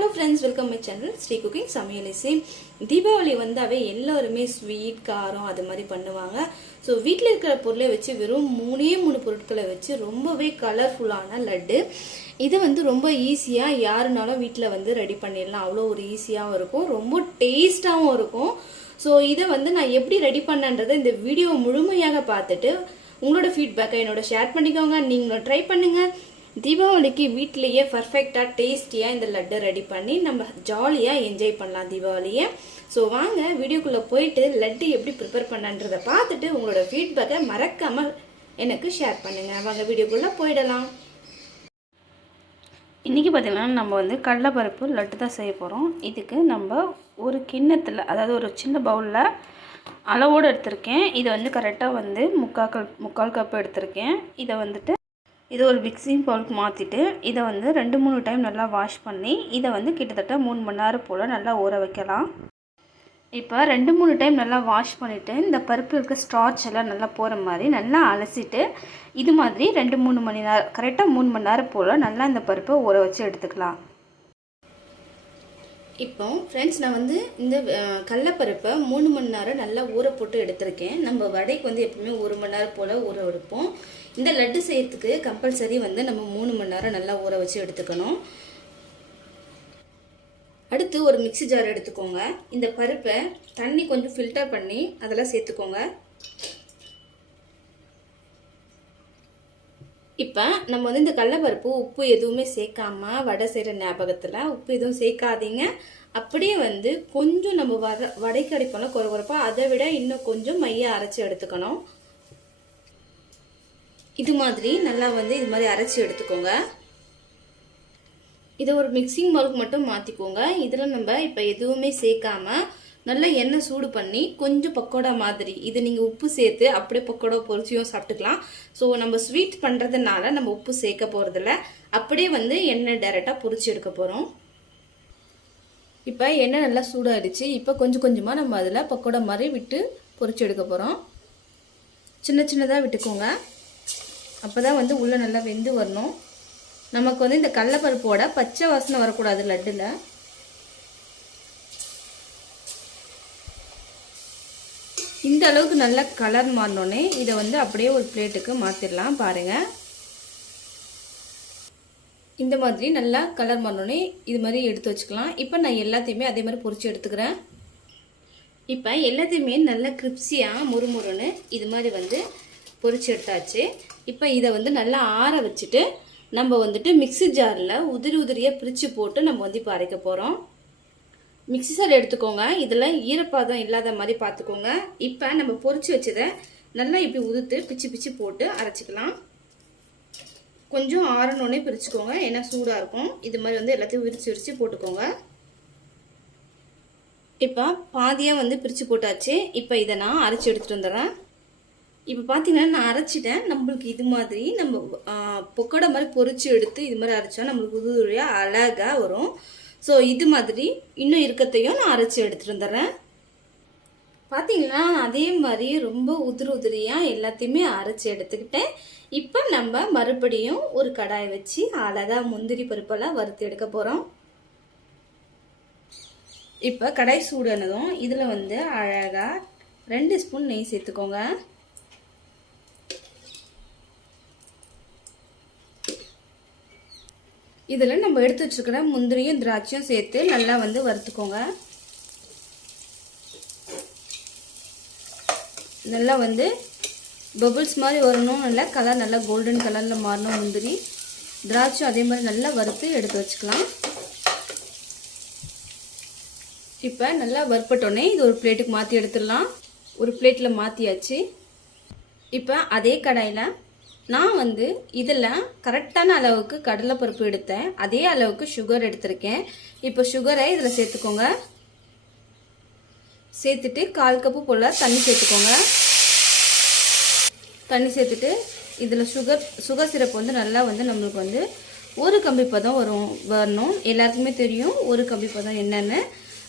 Hello friends, welcome my channel Sri Cooking Samiyalisi. Deepavali வந்தாவே எல்லாருமே sweet காரம் அது மாதிரி பண்ணுவாங்க. ஸோ வீட்டில் இருக்கிற பொருளை வச்சு வெறும் மூணு பொருட்களை வச்சு ரொம்பவே கலர்ஃபுல்லான லட்டு. இது வந்து ரொம்ப ஈஸியாக யாருனாலும் வீட்டில் வந்து ரெடி பண்ணிடலாம். அவ்வளோ ஒரு ஈஸியாகவும் இருக்கும், ரொம்ப டேஸ்டாகவும் இருக்கும். ஸோ இதை வந்து நான் எப்படி ரெடி பண்ணன்றதை இந்த வீடியோ முழுமையாக பார்த்துட்டு உங்களோட ஃபீட்பேக்கை என்னோட ஷேர் பண்ணிக்கோங்க. நீங்களும் ட்ரை பண்ணுங்கள். தீபாவளிக்கு வீட்டிலேயே பர்ஃபெக்டாக டேஸ்டியாக இந்த லட்டு ரெடி பண்ணி நம்ம ஜாலியாக என்ஜாய் பண்ணலாம் தீபாவளியை. ஸோ வாங்க வீடியோக்குள்ளே போயிட்டு லட்டு எப்படி ப்ரிப்பேர் பண்ணன்றதை பார்த்துட்டு உங்களோட ஃபீட்பேக்கை மறக்காமல் எனக்கு ஷேர் பண்ணுங்கள். வாங்க வீடியோக்குள்ளே போயிடலாம். இன்றைக்கி பார்த்திங்கன்னா நம்ம வந்து கடலைப்பருப்பு லட்டு தான் செய்ய போகிறோம். இதுக்கு நம்ம ஒரு கிண்ணத்தில், அதாவது ஒரு சின்ன பவுலில் அளவோடு எடுத்திருக்கேன். இதை வந்து கரெக்டாக வந்து முக்கால் கப் எடுத்திருக்கேன். இதை வந்துட்டு இதை ஒரு மிக்சிங் பவுலுக்கு மாற்றிட்டு இதை வந்து 2-3 டைம் நல்லா வாஷ் பண்ணி இதை வந்து கிட்டத்தட்ட 3 மணி நேரம் போல் நல்லா ஊற வைக்கலாம். இப்போ 2-3 டைம் நல்லா வாஷ் பண்ணிவிட்டு இந்த பருப்பு இருக்க ஸ்டார்ச் எல்லாம் நல்லா போகிற மாதிரி நல்லா அலசிட்டு இது மாதிரி 2-3 மணி நேரம், கரெக்டாக 3 மணி நேரம் போல் நல்லா இந்த பருப்பை ஊற வச்சு எடுத்துக்கலாம். இப்போ ஃப்ரெண்ட்ஸ், நான் வந்து இந்த கடலைப்பருப்பை 3 மணி நேரம் நல்லா ஊற போட்டு எடுத்திருக்கேன். நம்ம வடைக்கு வந்து எப்பவுமே 1 மணி நேரம் போல் ஊற எடுப்போம். இந்த லட்டு செய்யறதுக்கு கம்பல்சரி வந்து நம்ம 3 மணி நேரம் நல்லா ஊற வச்சு எடுத்துக்கணும். அடுத்து ஒரு மிக்ஸி ஜார் எடுத்துக்கோங்க. இந்த பருப்பை தண்ணி கொஞ்சம் ஃபில்டர் பண்ணி அதெல்லாம் சேர்த்துக்கோங்க. இப்போ நம்ம வந்து இந்த கடலைப்பருப்பு உப்பு எதுவுமே சேர்க்காம வடை செய்கிற ஞாபகத்தில் உப்பு எதுவும் சேர்க்காதீங்க. அப்படியே வந்து கொஞ்சம் நம்ம வடைக்கு அரைப்போம்ல குறகுறப்பா, அதை விட இன்னும் கொஞ்சம் மைய அரைச்சி எடுத்துக்கணும். இது மாதிரி நல்லா வந்து இது மாதிரி அரைச்சி எடுத்துக்கோங்க. இதை ஒரு மிக்சிங் பவுலுக்கு மட்டும் மாற்றிக்கோங்க. இதில் நம்ம இப்போ எதுவுமே சேர்க்காம நல்லா எண்ணெய் சூடு பண்ணி கொஞ்சம் பக்கோடா மாதிரி, இது நீங்கள் உப்பு சேர்த்து அப்படியே பக்கோடா பொரிச்சியும் சாப்பிட்டுக்கலாம். ஸோ நம்ம ஸ்வீட் பண்ணுறதுனால நம்ம உப்பு சேர்க்க போகிறதில்ல, அப்படியே வந்து எண்ணெய் டைரெக்டாக பொரிச்சு எடுக்க போகிறோம். இப்போ எண்ணெய் நல்லா சூடாகிடுச்சு. இப்போ கொஞ்சம் கொஞ்சமாக நம்ம அதில் பக்கோடா மாதிரி விட்டு பொரிச்சு எடுக்க போகிறோம். சின்ன சின்னதாக விட்டுக்கோங்க, அப்போ தான் வந்து உள்ளே நல்லா வெந்து வரணும். நமக்கு வந்து இந்த கடலைப்பருப்போட பச்சை வாசனை வரக்கூடாது லட்டில். இந்த அளவுக்கு நல்லா கலர் மாறினோடனே இதை வந்து அப்படியே ஒரு பிளேட்டுக்கு மாற்றிடலாம். பாருங்கள், இந்த மாதிரி நல்லா கலர் மாறினோடனே இது மாதிரி எடுத்து வச்சுக்கலாம். இப்போ நான் எல்லாத்தையுமே அதே மாதிரி பொரிச்சு எடுத்துக்கிறேன். இப்போ எல்லாத்தையுமே நல்லா கிரிப்ஸியாக முறுமுறுன்னு இது மாதிரி வந்து பொரிச்சு எடுத்தாச்சு. இப்போ இதை வந்து நல்லா ஆற வச்சுட்டு நம்ம வந்துட்டு மிக்ஸி ஜாரில் உதிரியாக பிரித்து போட்டு நம்ம வந்து இப்போ அரைக்க போகிறோம். மிக்ஸி ஜார் எடுத்துக்கோங்க. இதில் ஈரப்பாதம் இல்லாத மாதிரி பார்த்துக்கோங்க. இப்போ நம்ம பொரிச்சு வச்சதை நல்லா இப்படி உதுத்து பிச்சு போட்டு அரைச்சிக்கலாம். கொஞ்சம் ஆறணுன்னே பிரிச்சுக்கோங்க, ஏன்னா சூடாக இருக்கும். இது மாதிரி வந்து எல்லாத்தையும் விரிச்சு போட்டுக்கோங்க. இப்போ பாதியாக வந்து பிரித்து போட்டாச்சு. இப்போ இதை நான் அரைச்சி எடுத்துகிட்டு வந்துடுறேன். இப்போ பார்த்தீங்கன்னா நான் அரைச்சிட்டேன். நம்மளுக்கு இது மாதிரி நம்ம பொக்கோடா மாதிரி பொரிச்சு எடுத்து இது மாதிரி அரைச்சா நம்மளுக்கு உதிரியாக அழகாக வரும். ஸோ இது மாதிரி இன்னும் இருக்கத்தையும் நான் அரைச்சி எடுத்துகிட்டு வந்துடுறேன். பார்த்தீங்கன்னா அதே மாதிரி ரொம்ப உதிரியாக எல்லாத்தையுமே அரைச்சி எடுத்துக்கிட்டேன். இப்போ நம்ம மறுபடியும் ஒரு கடாயை வச்சு அழகாக முந்திரி பருப்பெல்லாம் வறுத்து எடுக்க போகிறோம். இப்போ கடாய் சூடானதும் இதில் வந்து அழகாக 2 ஸ்பூன் நெய் சேர்த்துக்கோங்க. இதில் நம்ம எடுத்து வச்சுருக்கிற முந்திரியும் திராட்சையும் சேர்த்து நல்லா வந்து வறுத்துக்கோங்க. நல்லா வந்து பபிள்ஸ் மாதிரி வரணும், நல்லா கலர் நல்லா கோல்டன் கலரில் மாறணும். முந்திரி திராட்சை அதே மாதிரி நல்லா வறுத்து எடுத்து வச்சுக்கலாம். இப்போ நல்லா வறுப்பட்டோடனே இது ஒரு பிளேட்டுக்கு மாற்றி எடுத்துடலாம். ஒரு பிளேட்டில் மாற்றியாச்சு. இப்போ அதே கடாயில் நான் வந்து இதில் கரெக்டான அளவுக்கு கடலைப்பருப்பு எடுத்தேன், அதே அளவுக்கு சுகர் எடுத்திருக்கேன். இப்போ சுகரை இதில் சேர்த்துக்கோங்க. சேர்த்துட்டு 1/4 கப்பு போல் தண்ணி சேர்த்துக்கோங்க. தண்ணி சேர்த்துட்டு இதில் சுகர் சிரப் வந்து நல்லா வந்து நம்மளுக்கு வந்து ஒரு கம்பி பதம் வரணும். எல்லாருக்குமே தெரியும் ஒரு கம்பி பதம் என்னென்னு.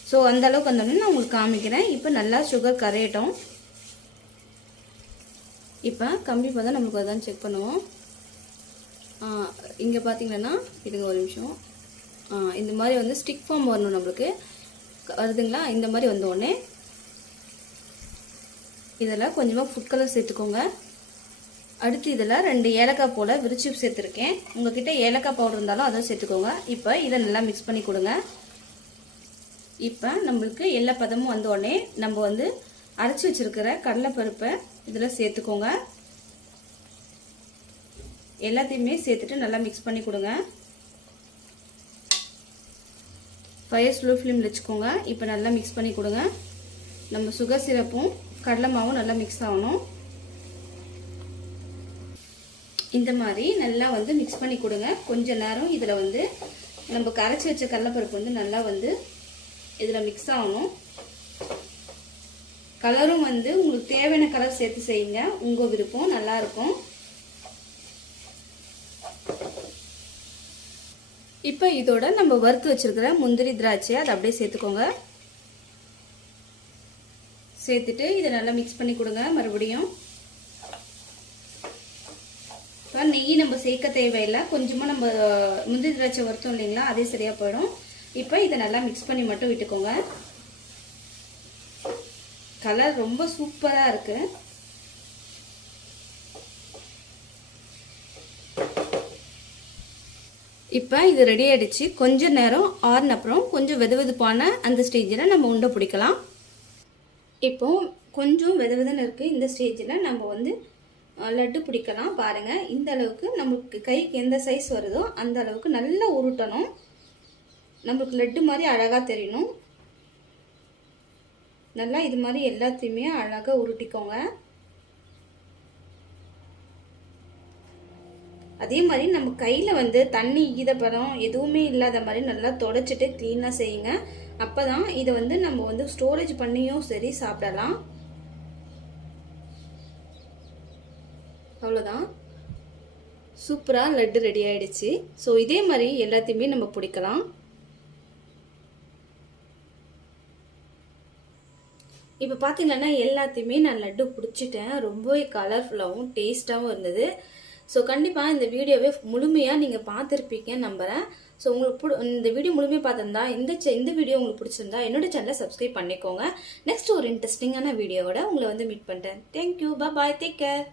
ஸோ அந்த அளவுக்கு வந்தோடனே நான் உங்களுக்கு காமிக்கிறேன். இப்போ நல்லா சுகர் கரையட்டும். இப்போ கம்பி பதம் நம்மளுக்கு அதான் செக் பண்ணுவோம். இங்கே பார்த்தீங்கன்னா இதுங்க ஒரு நிமிஷம். இந்த மாதிரி வந்து ஸ்டிக் ஃபார்ம் வரணும் நம்மளுக்கு. வருதுங்களா? இந்த மாதிரி வந்த உடனே இதில் கொஞ்சமாக ஃபுட் கலர் சேர்த்துக்கோங்க. அடுத்து இதில் 2 ஏலக்காய் போல் விரிச்சு சேர்த்துருக்கேன். உங்ககிட்ட ஏலக்காய் பவுடர் இருந்தாலும் அதை சேர்த்துக்கோங்க. இப்போ இதை நல்லா மிக்ஸ் பண்ணி கொடுங்க. இப்போ நம்மளுக்கு எல்லா பதமும் வந்த உடனே நம்ம வந்து அரைச்சி வச்சிருக்கிற கடலைப்பருப்பை இதில் சேர்த்துக்கோங்க. எல்லாத்தையுமே சேர்த்துட்டு நல்லா மிக்ஸ் பண்ணி கொடுங்க. ஃபயர் ஸ்லோ ஃப்ளேமில் வச்சுக்கோங்க. இப்போ நல்லா மிக்ஸ் பண்ணி கொடுங்க. நம்ம சுகர் சிரப்பும் கடலை மாவும் நல்லா மிக்ஸ் ஆகணும். இந்த மாதிரி நல்லா வந்து மிக்ஸ் பண்ணி கொடுங்க. கொஞ்ச நேரம் இதில் வந்து நம்ம கரைச்சி வச்ச கடலைப்பருப்பு வந்து நல்லா வந்து இதில் மிக்ஸ் ஆகணும். கலரும் வந்து உங்களுக்கு தேவையான கலர் சேர்த்து செய்யுங்க. உங்கள் விருப்பம், நல்லாயிருக்கும். இப்போ இதோட நம்ம வறுத்து வச்சிருக்கிற முந்திரி திராட்சை அதை அப்படியே சேர்த்துக்கோங்க. சேர்த்துட்டு இதை நல்லா மிக்ஸ் பண்ணி கொடுங்க. மறுபடியும் இப்போ நெய் நம்ம சேர்க்க தேவையில்லை. கொஞ்சமாக நம்ம முந்திரி திராட்சை வறுத்தோம் இல்லைங்களா, அதே சரியாக போயிடும். இப்போ இதை நல்லா மிக்ஸ் பண்ணி மட்டும் விட்டுக்கோங்க. கலர் ரொம்ப சூப்பராக இருக்கு. இப்போ இது ரெடி ஆகிடுச்சு. கொஞ்சம் நேரம் ஆறுன அப்புறம் கொஞ்சம் வெதுவெதுப்பான அந்த ஸ்டேஜில் நம்ம உண்டை பிடிக்கலாம். இப்போ கொஞ்சம் வெதுவெதுன்னு இருக்குது. இந்த ஸ்டேஜில் நம்ம வந்து லட்டு பிடிக்கலாம். பாருங்கள், இந்த அளவுக்கு நமக்கு கைக்கு எந்த சைஸ் வருதோ அந்த அளவுக்கு நல்லா உருட்டணும். நம்மளுக்கு லட்டு மாதிரி அழகாக தெரியணும். நல்லா இது மாதிரி எல்லாத்தையுமே அழகாக உருட்டிக்கோங்க. அதே மாதிரி நம்ம கையில் வந்து தண்ணி ஈரப்பதம் எதுவுமே இல்லாத மாதிரி நல்லா தொடச்சிட்டு க்ளீனாக செய்யுங்க. அப்போ தான் இதை வந்து நம்ம வந்து ஸ்டோரேஜ் பண்ணியும் சரி சாப்பிடலாம். அவ்வளோதான், சூப்பராக லட்டு ரெடி ஆகிடுச்சு. ஸோ இதே மாதிரி எல்லாத்தையுமே நம்ம பிடிக்கலாம். இப்போ பார்த்தீங்கன்னா எல்லாத்தையுமே நான் லட்டு பிடிச்சிட்டேன். ரொம்பவே கலர்ஃபுல்லாகவும் டேஸ்ட்டாகவும் இருந்தது. ஸோ கண்டிப்பாக இந்த வீடியோவை முழுமையாக நீங்கள் பார்த்துருப்பீங்கன்னு நம்புகிறேன். ஸோ உங்களுக்கு இந்த வீடியோ முழுமையாக பார்த்துருந்தா இந்த வீடியோ உங்களுக்கு பிடிச்சிருந்தா என்னோட சேனலை சப்ஸ்கிரைப் பண்ணிக்கோங்க. நெக்ஸ்ட் ஒரு இன்ட்ரெஸ்டிங்கான வீடியோவோட உங்களை வந்து மீட் பண்ணுறேன். தேங்க்யூ, பாய், டேக் கேர்.